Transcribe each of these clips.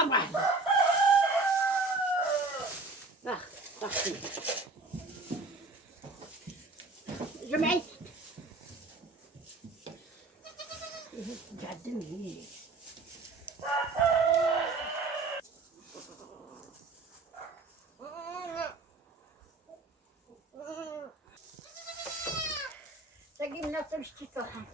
صباح جمعي جعدني تجي الناس تمشي توحد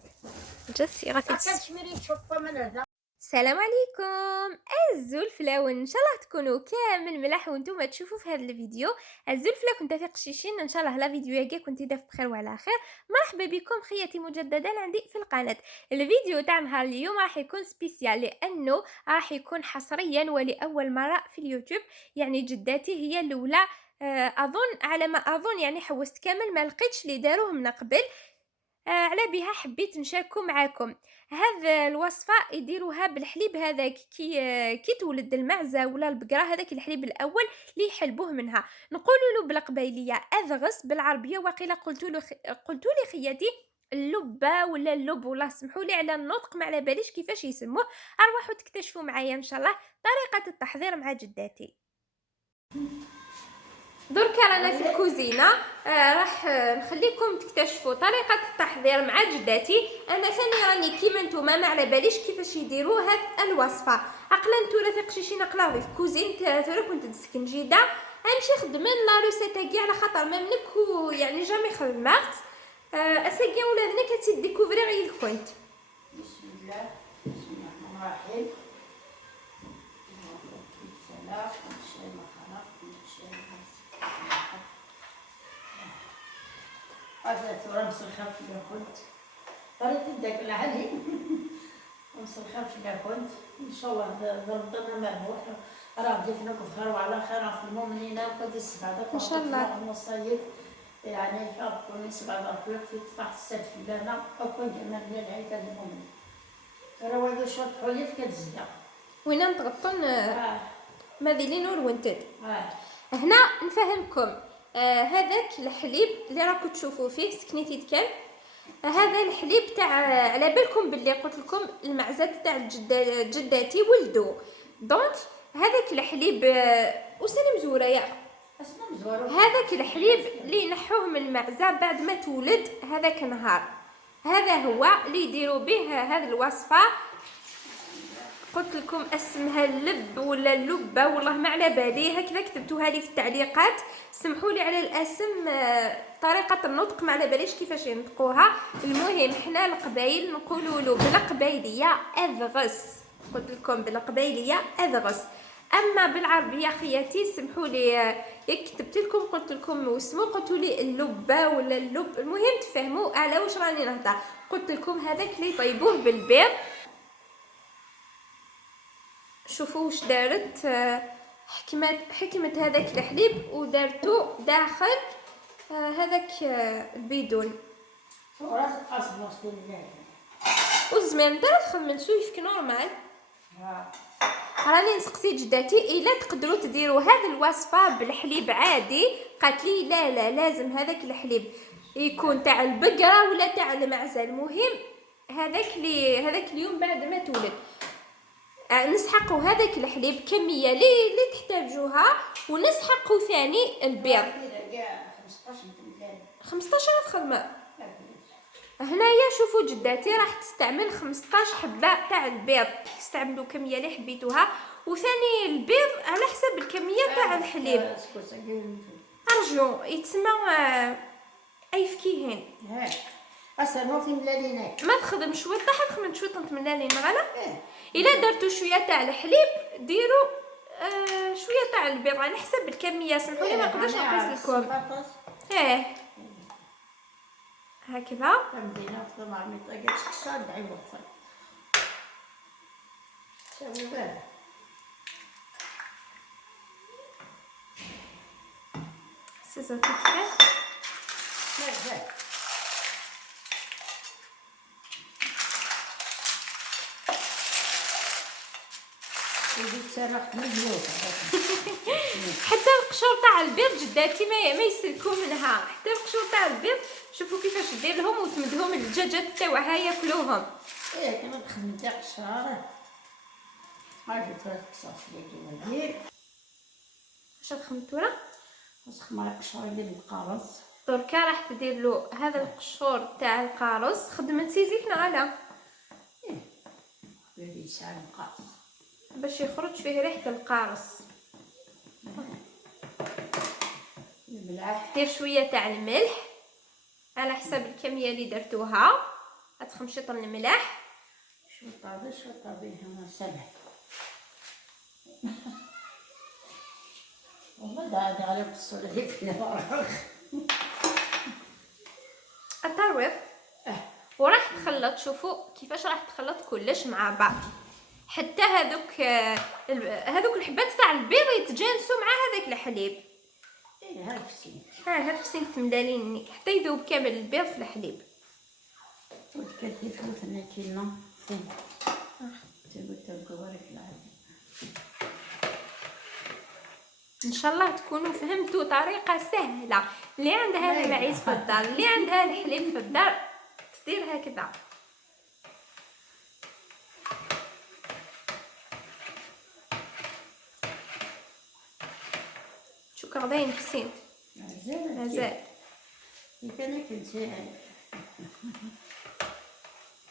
جسي غادي أكلت مريض شطة من هذا. السلام عليكم عزو الفلاون، ان شاء الله تكونوا كامل ملاح وانتم تشوفوا في هذا الفيديو. عزو الفلا كنت في قشيشين، ان شاء الله لا فيديو ياكي كنت داف بخير وعلى خير. مرحبا بكم خياتي مجددا عندي في القناه. الفيديو تاع نهار اليوم راح يكون سبيسيال لانه راح يكون حصريا ولاول مره في اليوتيوب. يعني جداتي هي الاولى، اظن على ما اظن، يعني حوست كامل ما لقيتش اللي داروه من قبل. على بها حبيت نشاركو معاكم هذا الوصفه. يديروها بالحليب هذاك كي تولد المعزه ولا البقره، هذاك الحليب الاول اللي يحلبوه منها. نقولوا له بالقبيليه اذغس، بالعربيه وقيل قلتوا لي خياتي اللبه ولا اللب، ولا سمحوا لي على النطق، ما على باليش كيفاش يسموه. اروحوا تكتشفوا معايا ان شاء الله طريقه التحضير مع جداتي. درك رانا في الكوزينه، راح نخليكم تكتشفوا طريقه التحضير مع جداتي. انا ثاني راني كيما نتوما ما على باليش كيفاش يديروا هاد الوصفه. عقلا نتورا في قشيشين قلاوي في كوزين تورا كنت تسكن جيده، غنمشي خدمن لا روسيت كاع على خاطر ما منك يعني جامي خدمت اساكي ولادنا كتسي ديكوفري غير كنت. بسم الله الرحمن الرحيم. هذا ترى مسخف إذا كنت قريت داك العلي مسخف إذا كنت إن شاء الله ربنا مربوح راه ضيفنا بخير وعلى خير في المؤمنين وقد السبعة إن شاء الله. المصيد يعني كون سبعة ربيع في تحت السد في لنا أو كون جمال ديال العيد المؤمنين راه هذا شوط حليف كتزيا وين نتغطون ماذيلين ونتد. هنا نفهمكم، هذاك الحليب اللي راكم تشوفوا فيه سكنيتي كان، هذا الحليب تاع على بالكم باللي قلت لكم المعزات تاع جداتي ولدوا. دونك هذاك الحليب وسلم زوريا، هذاك الحليب اللي نحوه من المعزه بعد ما تولد هذاك النهار، هذا هو اللي يديروا به هذه الوصفه. قلت لكم اسمها اللب ولا اللبه والله ما على بالي، هكذا كتبتوها لي في التعليقات. سمحوا لي على الاسم، طريقه النطق ما على باليش كيفاش ينطقوها. المهم حنا القبايل نقولوا له بالقبايليه اذغس، قلت لكم بالقبايليه اذغس. اما بالعربيه خياتي سمحوا لي، كتبت لكم قلت لكم واسمو قلتوا لي اللبه ولا اللب. المهم تفهموا على واش راني نهضر. قلت لكم هذاك اللي يطيبوه بالبيض. شوفوا واش دارت حكمة هذاك الحليب ودارتو داخل هذاك البيدون. والزمان دارت خدمت سويفك نورمال. راني نسقسي جداتي الا تقدروا تديروا هذه الوصفه بالحليب عادي، قالت لي لا لازم هذاك الحليب يكون تاع البقره ولا تاع المعزه. المهم هذاك اليوم بعد ما تولد نسحقوا هذاك الحليب كميه اللي تحتاجوها، ونسحقوا ثاني البيض 15 خدمه. هنايا شوفوا جداتي راح تستعمل 15 حبه تاع البيض، استعملوا كميه اللي حبيتوها، وثاني البيض على حسب الكميه تاع الحليب. ارجو يتسمى اي فكيهين أصلا في ملالينك ما تخدمش شويه طاح تخدم شويه ملالين غلا. الا درتو شويه تاع الحليب ديروا شويه تاع البيض على حسب الكميه. سمحوا لي ما نقدرش نقيس لكم. هكذا مدينة في طمع متاجر شكسان دعي وقفل شباب سيزر كيفاش لا حتى القشور تاع البيض جداتي ما يسلكوا منها. حتى القشور تاع البيض شوفوا كيفاش دير لهم وتمدهم الدجاجات تاعها ياكلوهم. كما تخدم تاع قشاره هاجي تركص لي ولدي واش تخمتونا؟ وسخ القشور اللي بالقارص. دركا راح تدير له هذا القشور تاع القارص. خدمتي زيت على اللي يساعد القارص باش يخرج فيه ريحه القارص. الملح، دير شويه تاع الملح على حسب الكميه اللي درتوها. غتخمشط الملح شو طابي هنا سبع. والله دا على قصور لي في الورق. الطرويف وراح تخلط. شوفوا كيفاش راح تخلط كلش مع بعض حتى هذوك الحبات تاع البيض يتجانسوا مع هذاك الحليب. هاك فسين هاد فسين مداليني حتى يذوب كامل البيض في الحليب. وتكدي فلوس انا كينا فين تبقى بارك العافيه. ان شاء الله تكونوا فهمتوا طريقه سهله. اللي عندها المعيز في الدار، اللي عندها الحليب في الدار، تدير هكذا. شو كردين كسين مازال انا كنت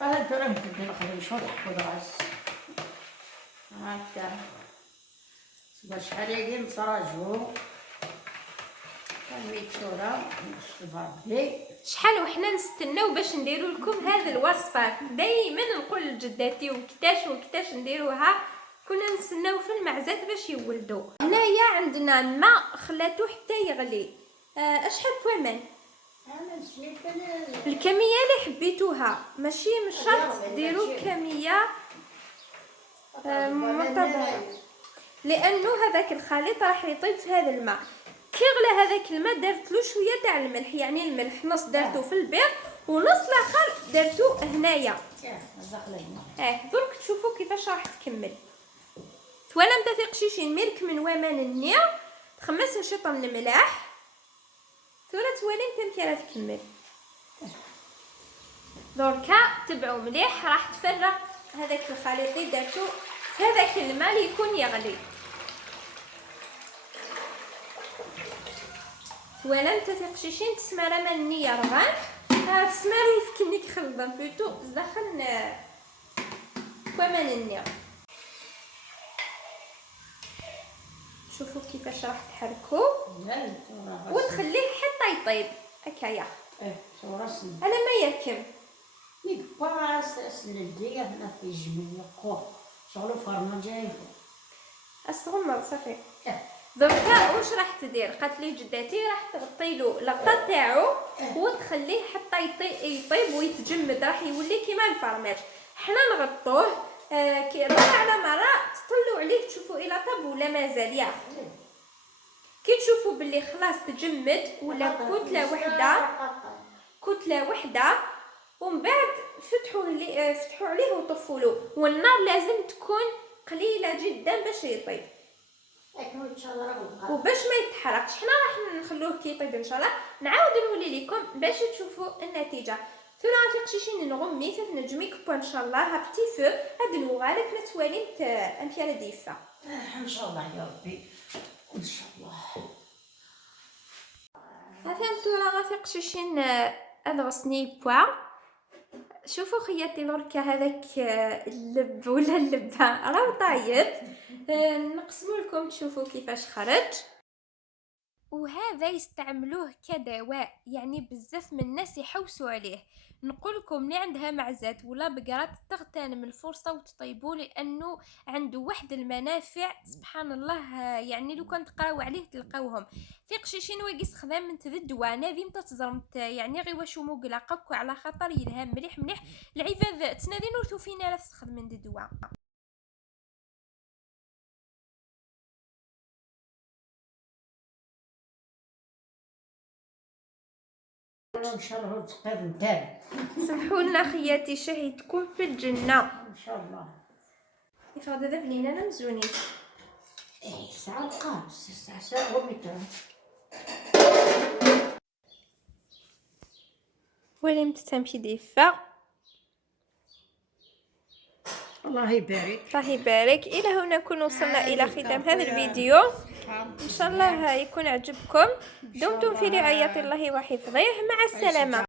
هذا ترى كنت نخدم شغل خضراس هكا باش شحال هادي نتراجعو كان صورة نشطبها بلي. شحال وحنا نستناو باش نديرو لكم هذه الوصفات. دائما نقول لجداتي وكتاش نديروها. كنا نستناو في المعزات باش يولدوا. هنايا عندنا الماء خلاتو حتى يغلي. اشحال كمان انا نسيت الكميه اللي حبيتوها، ماشي مش شرط ديروا كميه مرتبطه، لانه هذاك الخليط راح يطيب في هذا الماء. كي غلى هذاك الماء درت له شويه تاع الملح، يعني الملح نص درتو في البيض ونص الاخر درتو هنايا. درك تشوفوا كيفاش راح تكمل. ثوالا نتا قشيشين ملك من ومان النيا تخمس نشطن الملاح. ثولا توالي نتا كي راح تكمل. دركا تبعوا مليح راح تفرغ هذاك الخليط اللي درتو في هذاك الماء اللي يكون يغلي. ثوالا نتا قشيشين تسمى راه النية رغان تسمى يفكني كخلطن بلوتو داخل ومان النيا. شوفوا كيفاش راح تحركوا وتخليه حتى يطيب هكايا. على ما يركم باس اسنديه هنا في جميع قو شغلو فرما جاي استغمر صافي. دركا واش راح تدير؟ قالت لي جداتي راح تغطي له الغطا تاعو وتخليه حتى يطيب ويتجمد، راح يولي كيما الفرماج. حنا نغطوه كي مرة على مرة تطلعوا عليه تشوفوا الى طاب ولا مازال ياخذ. كي تشوفوا باللي خلاص تجمد ولا كتله وحده ومن بعد فتحوا عليه وطفوا له، والنار لازم تكون قليله جدا باش يطيب وباش ما يتحرقش. حنا راح نخلوه كي يطيب ان شاء الله نعاود نولي لكم باش تشوفوا النتيجه. ثم في قشيشين نغمي في نجمي كبو ان شاء الله بتي فو ادلو غالك نتواليت امبيره ديفا ان شاء الله يا ربي ان شاء الله. فهمتوا راه في قشيشين ادغسني بوا. شوفوا خياتي دركا هذاك اللب ولا اللبه راه طايب. نقسموا لكم تشوفوا كيفاش خرج. وهذا يستعملوه كدواء، يعني بزاف من الناس يحوسوا عليه. نقول لكم اللي عندها معزات ولا بقرات تغتنم الفرصه وتطيبوا، لانه عنده واحد المنافع سبحان الله. يعني لو كان تقراو عليه تلقاوهم في قشيشين واقيس خدام من الدواء نادي متى تزرمت، يعني غير واش مقلقك على خاطر يلهم مليح العباد تنادي نورثو فينا لا تستخدم من الدواء. ان شاء الله تقدم تاعي. سمحوا لنا خياتي شهيتكم في الجنه ان شاء الله. يفرض هذا فلينا انا مزوني ساعه القاموس ساعه ومتر ولي متتمشي ديفا الله يبارك. الله يبارك. الى هنا نكون وصلنا الى ختام هذا الفيديو، ان شاء الله يكون عجبكم. دمتم في رعاية الله وحفظه، مع السلامة.